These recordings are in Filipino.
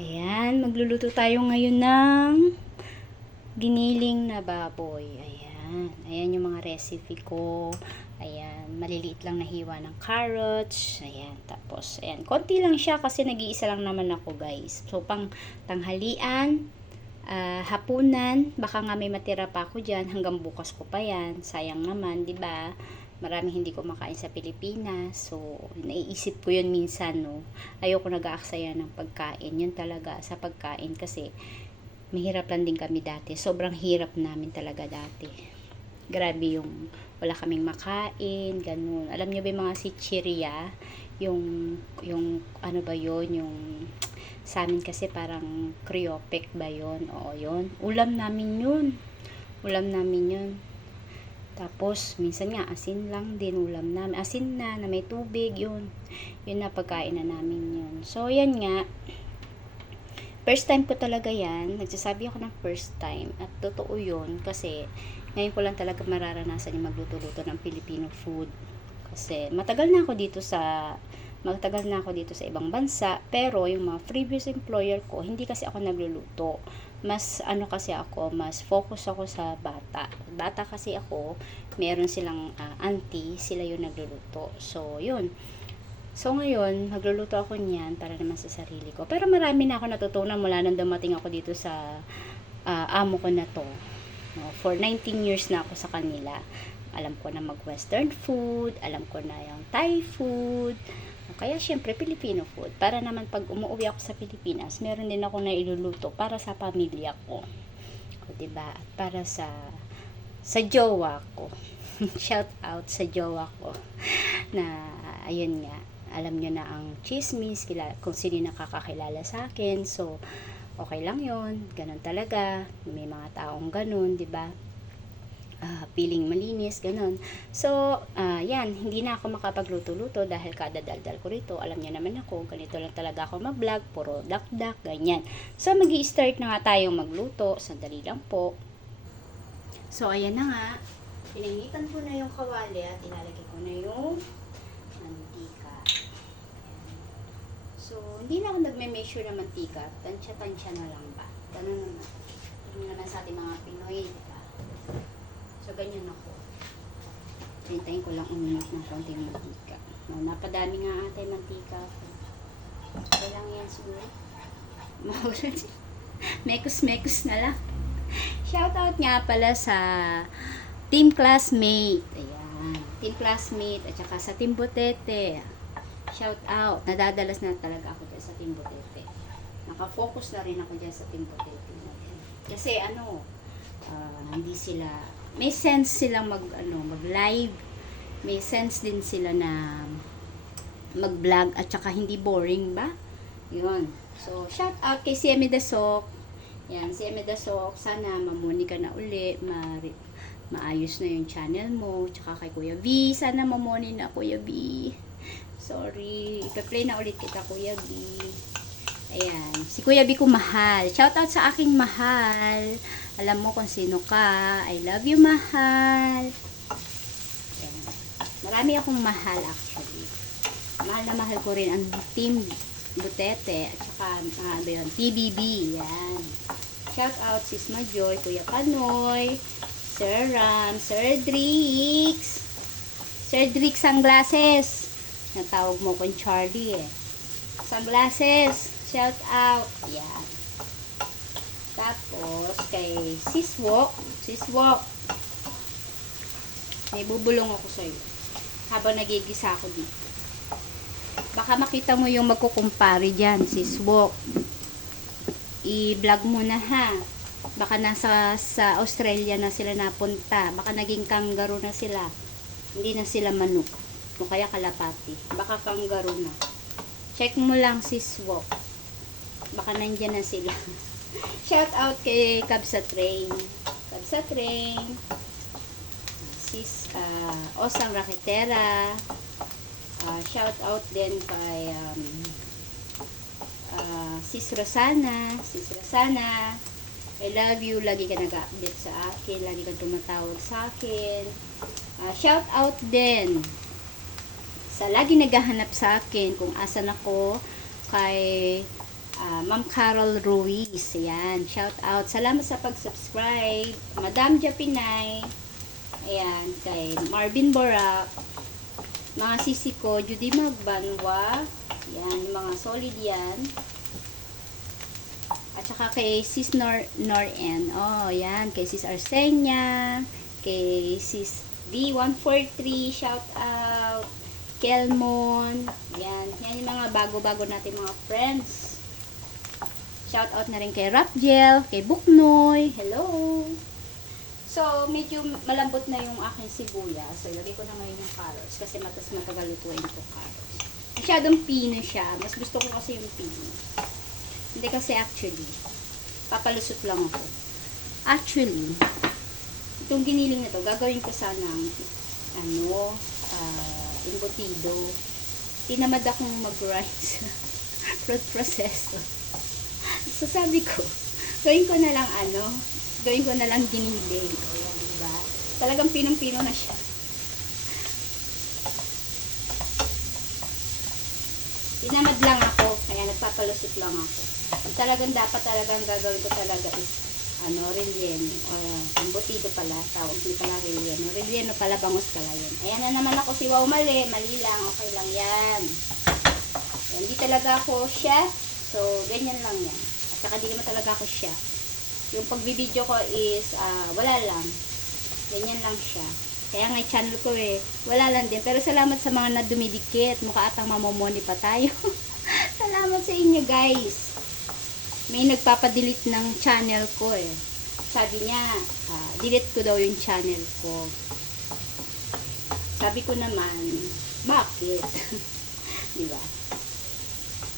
Ayan, magluluto tayo ngayon ng giniling na baboy. Ayan, ayan yung mga recipe ko. Ayan, maliliit lang na hiwa ng carrots. Ayan, tapos, ayan, konti lang siya kasi nag-iisa lang naman ako, guys. So, pang tanghalian, hapunan, baka nga may matira pa ako dyan, hanggang bukas ko pa yan. Sayang naman, di ba? Maraming hindi ko makain sa Pilipinas. So, naiisip ko yun minsan, no. Ayoko nag-aaksaya ng pagkain. Yun talaga sa pagkain kasi mahirap lang din kami dati. Sobrang hirap namin talaga dati. Grabe yung wala kaming makain, ganun. Alam nyo ba yung mga chichirya? Yung ano ba yon, yung sa amin kasi parang criopec ba yon? Oo, yun. Ulam namin yun. Ulam namin yun. Tapos, minsan nga, asin lang din, ulam namin. Asin na may tubig, yun. Yun na, pagkain na namin yun. So, yan nga. First time ko talaga yan. Nagsasabi ako ng first time. At totoo yun, kasi ngayon ko lang talaga mararanasan yung magluto-luto ng Filipino food. Kasi matagal na ako dito sa ibang bansa, pero yung mga previous employer ko, hindi kasi ako nagluluto. Mas ano kasi ako, mas focus ako sa bata. Bata kasi ako, meron silang auntie, sila yung nagluluto. So, yun. So, ngayon, magluluto ako niyan para naman sa sarili ko. Pero marami na ako natutunan mula nang dumating ako dito sa amo ko na to. No, for 19 years na ako sa kanila. Alam ko na mag-western food, alam ko na yung Thai food, kaya syempre Filipino food. Para naman pag umuwi ako sa Pilipinas, meron din ako na iluluto para sa pamilya ko. O, diba? At para sa jowa ko. Shout out sa jowa ko. Na, ayun nga, alam nyo na ang chismis, kung sino nakakakilala sa akin. So, okay lang yon, ganun talaga. May mga taong ganun, diba? Piling malinis, ganun. So, yan, hindi na ako makapagluto-luto dahil kada daldal ko rito, alam niyo naman ako, ganito lang talaga ako mag-vlog, puro dak-dak, ganyan. So, magi-start na nga tayong magluto, sandali lang po. So, ayan na nga, pininitan ko na yung kawali at ilalagay ko na yung mantika. So, hindi na ako nagme-measure ng mantika, tansya-tansya na lang ba? Ganun naman. Ganun naman sa ating mga Pinoy, diba? So, ganyan ako. Hintayin ko lang uminit ng konting mantika. No, napadami nga ate mantika ako. Okay lang yan siguro. Maulan. Mekus-mekus na lang. Shoutout nga pala sa team classmate. Ayan. Team classmate at saka sa team Butete. Shoutout. Nadadalas na talaga ako dyan sa team Butete. Nakafocus na rin ako dyan sa team Butete. Kasi hindi sila, may sense silang mag-live. May sense din sila na mag-vlog at saka hindi boring ba? Yun. So, shout out kay si Emi Dasok. Yan, si Emi Dasok, sana mamuni ka na uli, maayos na yung channel mo. Tsaka kay Kuya V, sana mamuni na Kuya V. Sorry, ipa-play na ulit kita Kuya V. Ayan, si Kuya B ko mahal. Shout out sa aking mahal. Alam mo kung sino ka. I love you, mahal. Ayan. Marami akong mahal actually. Mahal na mahal ko rin ang team Butete at saka TBB. Yan. Shout out Sis Majoy, Kuya Panoy, Sir Ram, Sir Drix. Sir Drix Sunglasses. Natawag mo kong Charlie eh. Sunglasses. Shout out. Yan. Tapos, kay Siswok. Siswok. May bubulong ako sa'yo. Habang nagigisa ako dito. Baka makita mo yung magkukumpare dyan. Siswok. I-vlog mo na ha. Baka sa Australia na sila napunta. Baka naging kangaroo na sila. Hindi na sila manok. O kaya kalapati. Baka kangaroo na. Check mo lang Siswok. Baka nandyan na sila. Shout out kay Kabsa Train. Kabsa Train. Sis Osang Raketera. Shout out din kay Sis Rosana. Sis Rosana. I love you. Lagi ka nag-update sa akin. Lagi ka tumatawag sa akin. Shout out din sa lagi naghahanap sa akin kung asan ako, kay Ma'am Carol Ruiz. Ayan, shout out. Salamat sa pag-subscribe. Madam Japinay. Ayan, kay Marvin Borak. Mga sisi ko, Judy Magbanwa. Ayan, yung mga solid yan. At saka kay Sis Noren. Oh, ayan. Kay Sis Arsenia. Kay Sis D143. Shout out. Kelmon. Ayan. Yan yung mga bago-bago natin mga friends. Shout out na rin kay Rapgel, kay Buknoy. Hello! So, medyo malambot na yung aking sibuyas. So, ilagay ko na ngayon yung carrots kasi matagal lutuin itong carrots. Masyadong pino siya. Mas gusto ko kasi yung pino. Hindi kasi actually, papalusot lang ako. Actually, itong giniling na to, gagawin ko sanang embutido. Tinamad akong mag-grind sa fruit processor. So, sabi ko, gawin ko na lang giniling. O, yan, diba? Talagang pinong-pino na siya. Tinamad lang ako, kaya nagpapalusot lang ako. Talagang gagawin ko talaga is, relleno. Embutido pala, tawag di pala relleno. Relleno pala, bangus pala yun. Ayan na naman ako, si Wow, mali lang, okay lang yan. Yan, di talaga ako chef, so, ganyan lang yan. Saka di naman talaga ako siya. Yung pagbibideo ko is, wala lang. Ganyan lang siya. Kaya nga channel ko wala lang din. Pero salamat sa mga nadumidikit. Mukha atang mamomoni pa tayo. Salamat sa inyo guys. May nagpapadelete ng channel ko Sabi niya, delete ko daw yung channel ko. Sabi ko naman, bakit? Diba?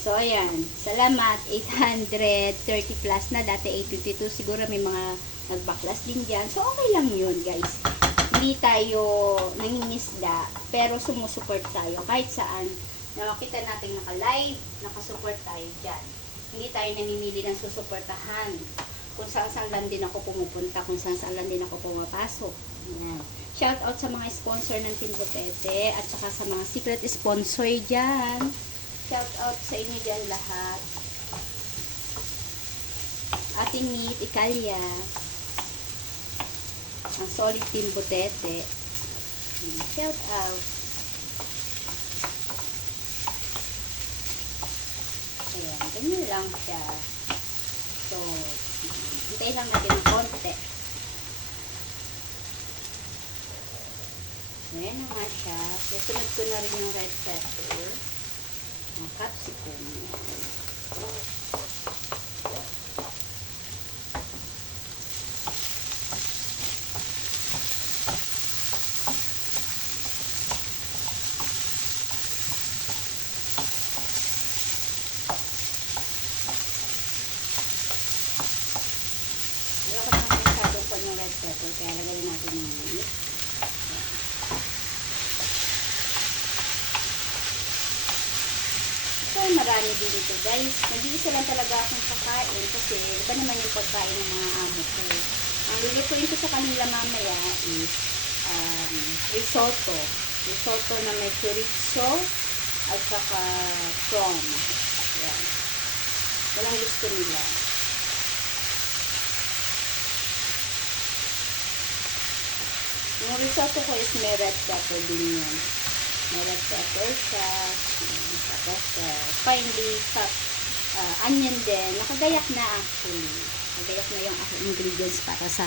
So, ayan. Salamat. 830 plus na. Dati 852. Siguro may mga nagbaklas din dyan. So, okay lang yun, guys. Hindi tayo nangingisda, pero sumusuport tayo. Kahit saan, na makita natin naka-live, nakasupport tayo dyan. Hindi tayo namimili ng susuportahan. Kung saan lang din ako pumupunta, kung saan lang din ako pumapasok. Ayan. Shout out sa mga sponsor ng Team Butete, at saka sa mga secret sponsor dyan. Shout out sa inyo dyan lahat. Ate Nit, Ikalia. Ang solid Team Butete. Shout out. Ayan, ganyan lang siya. So, hintayin lang natin ng konti. Ayan na nga siya. Sunod ko na rin yung red pepper. Ang capsicum. Ayoko naman masyadong po yung red pepper, kaya lagyan natin yung meat. So, marami din ito guys. Nag-iisa lang talaga akong kakain kasi iba naman yung pagkain ng mga amo ko. Ang lulutuin ko sa kanila mamaya is risotto. Risotto na may chorizo at saka prawn. Yan. Walang gusto nila. Yung risotto ko is may red pepper din yun. May red pepper siya. Tapos, finely chopped onion din. Nakagayak na actually. Nakagayak na yung aking ingredients para sa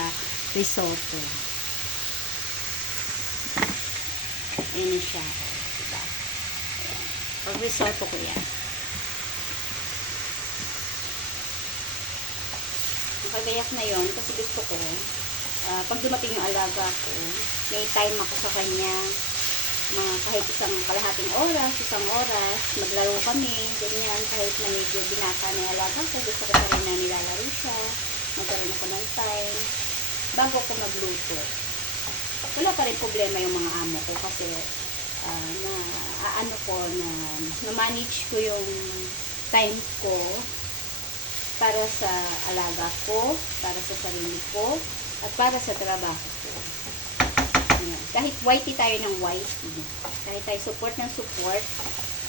risotto. Ayan siya. Diba? Ayan. Pag risotto ko yan. Nakagayak na yon kasi gusto ko, pag dumating yung alaga ko, may time ako sa kanya. Kahit kalahating oras, isang oras, maglaro kami, ganyan, kahit na medyo binata na yung alaga ko, gusto ko pa rin na nilalaro siya, magkaroon ako ng time, bago ako magluto. Wala pa rin problema yung mga amo ko kasi, na-manage ko yung time ko para sa alaga ko, para sa sarili ko, at para sa trabaho ko. Kahit whitey tayo ng whitey, kahit tayo support ng support,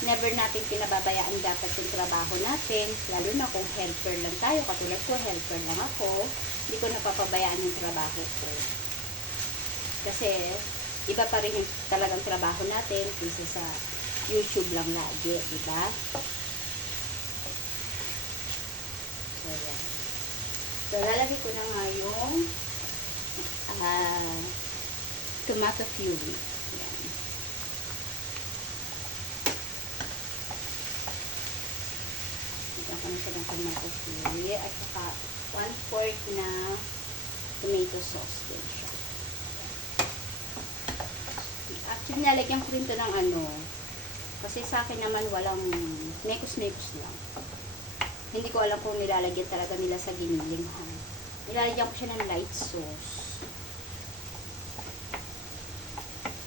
never natin pinababayaan dapat yung trabaho natin, lalo na kung helper lang tayo, katulad ko, helper lang ako, hindi ko napapabayaan yung trabaho ko. Kasi, iba pa rin yung talagang trabaho natin kaysa sa YouTube lang lagi, di ba? So, yan. So, lalagay ko na nga yung tomato puree. Yan. Ito ko na siya ng tomato puree at saka 1/4 na tomato sauce din siya. Actually, nalagyan ko rin ito ng kasi sa akin naman walang mekos-mekos lang. Hindi ko alam kung nilalagyan talaga nila sa giniling, ha. Nilalagyan ko siya ng light sauce.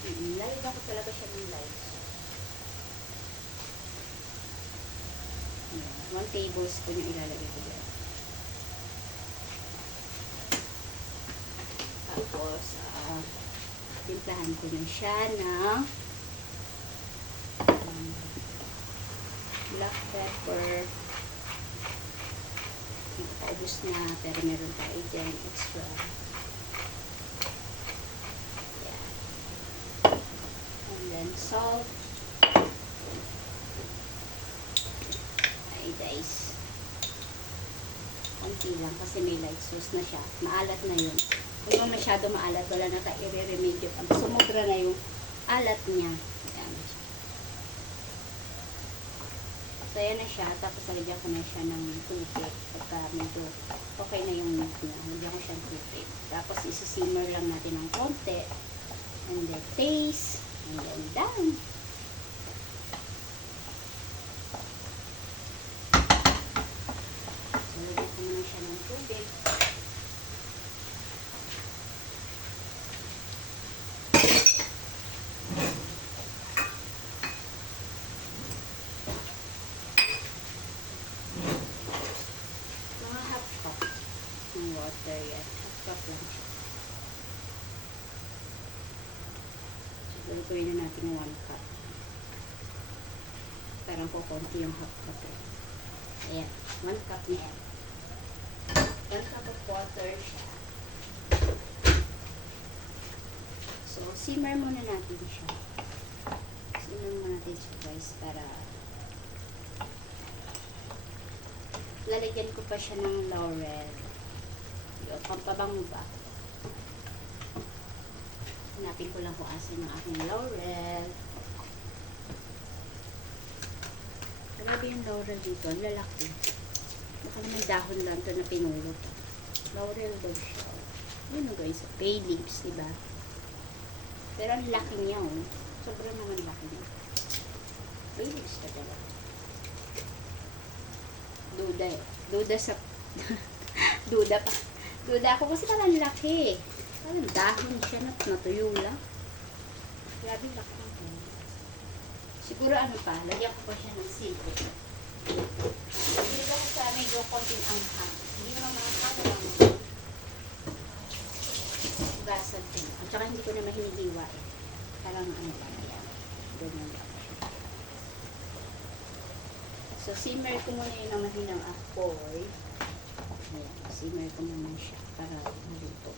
Nilalagyan ko talaga siya ng light sauce. 1 tablespoon yung ilalagay ko dyan. Tapos, timplahan ko na siya ng black pepper. Hindi pa ubos na, pero meron tayo dyan extra. Yan. And then salt. Ay guys, konti lang kasi may light sauce na siya. Maalat na yun. Kung masyado maalat, wala na tayo i-remedyo. Pag sumobra na yung alat niya. Yan. So, yan na siya. Tapos, lagyan ko na siya ng tubig. Pagka medyo okay na yung meat niya. Lagyan ko siya ng tubig. Tapos, isi-simmer lang natin ng konti. And then, taste. And then, done. So, lagyan ko na siya ng tubig. Water yan. Half lang siya. So, gawin na natin 1 cup. Parang kukunti yung half cup eh. Ayan. 1 cup na yan. 1 cup of water siya. So, simmer muna natin siya. Simmer muna natin siya guys para lalagyan ko pa siya ng laurel. Yung pampabango ba? Hanapin ko lang kung asan yung aking laurel. Grabe yung laurel dito. Ang lalaki. Baka naman dahon lang ito na pinulot. Laurel daw siya. Yun o guys. Bay leaves, diba? Pero ang laki niya oh. Sobrang naman laki niya. Bay leaves ka talaga. Duda eh. Duda sa... Duda pa. Duda ako kasi parang laki. Parang dahon siya na natuyo lang. Grabe laki ako. Siguro pa, lagyan ko pa siya ng sili. Dito ko sa medyo konting anghang. Hindi naman maanghang lang. Basag din. At saka hindi ko naman hinihiwa eh. Parang lang yan. Ganyan lang. So, simmer ko muna yung namahinang apoy. Ayan, simmer ko naman siya para maluto.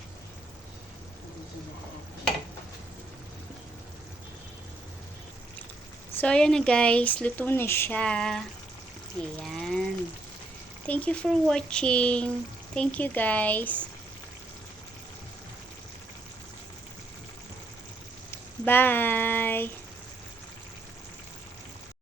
So, ayan na guys. Luto na siya. Ayan. Thank you for watching. Thank you guys. Bye!